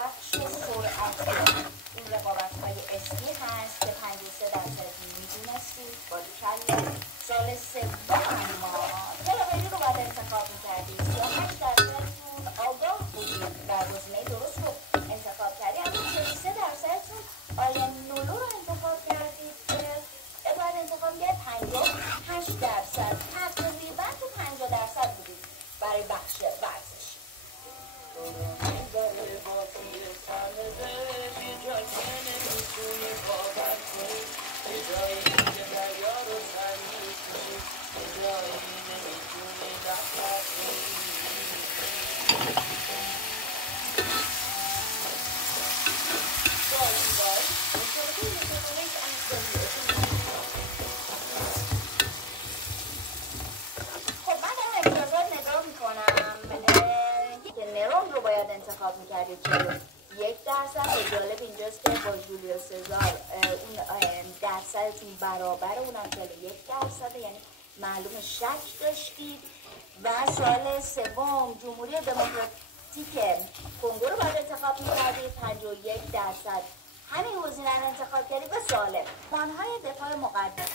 بخش سرعت این رقابت‌های اسمی هست که 53% میدونستید باریکلا. سال سوم ما چرا خیلی رو باید انتخاب میکردید؟ 38%تون آگاه بودید در گزینه درست رو انتخاب کردید، اما 43%تون آیا نولو رو انتخاب کردید که باید انتخاب کرد. 58% تقریبا تو 50% بودید برای بخش ورزش. نرون رو باید انتخاب میکردید. 1% جالب اینجاست که با جولیوس سزار اون درصدتون برابر اونم 41%، یعنی معلوم شک داشتید. و سوال سوم جمهوری دموکراتیک کنگو رو باید انتخاب میکردید. 51% همین گزینه رو انتخاب کردید. به سوال پلان‌های دفاع مقدس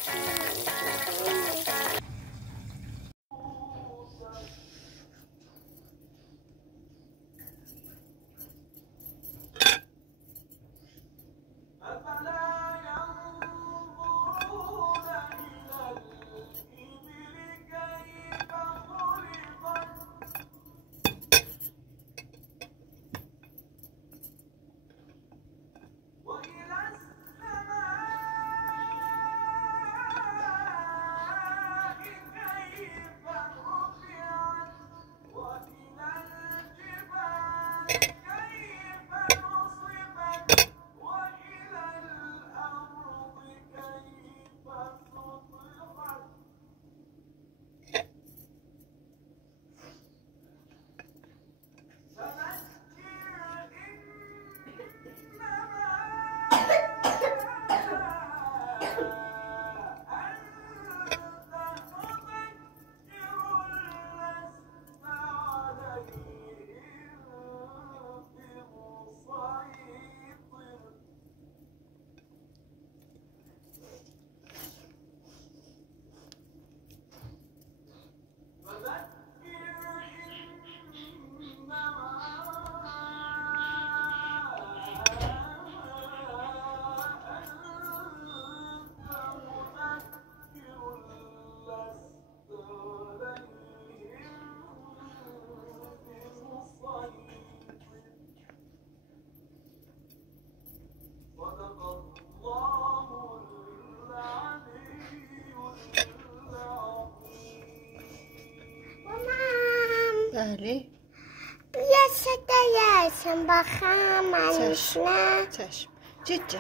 بله بیا صدایشم با خمرش نه چشم جدا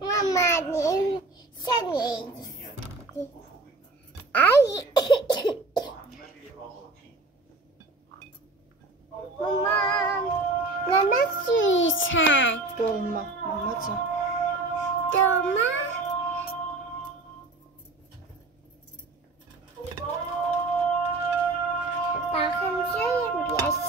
ماما سنی ای ماما نمسیشن دلما ماما جان دوما باخم جایم بیاش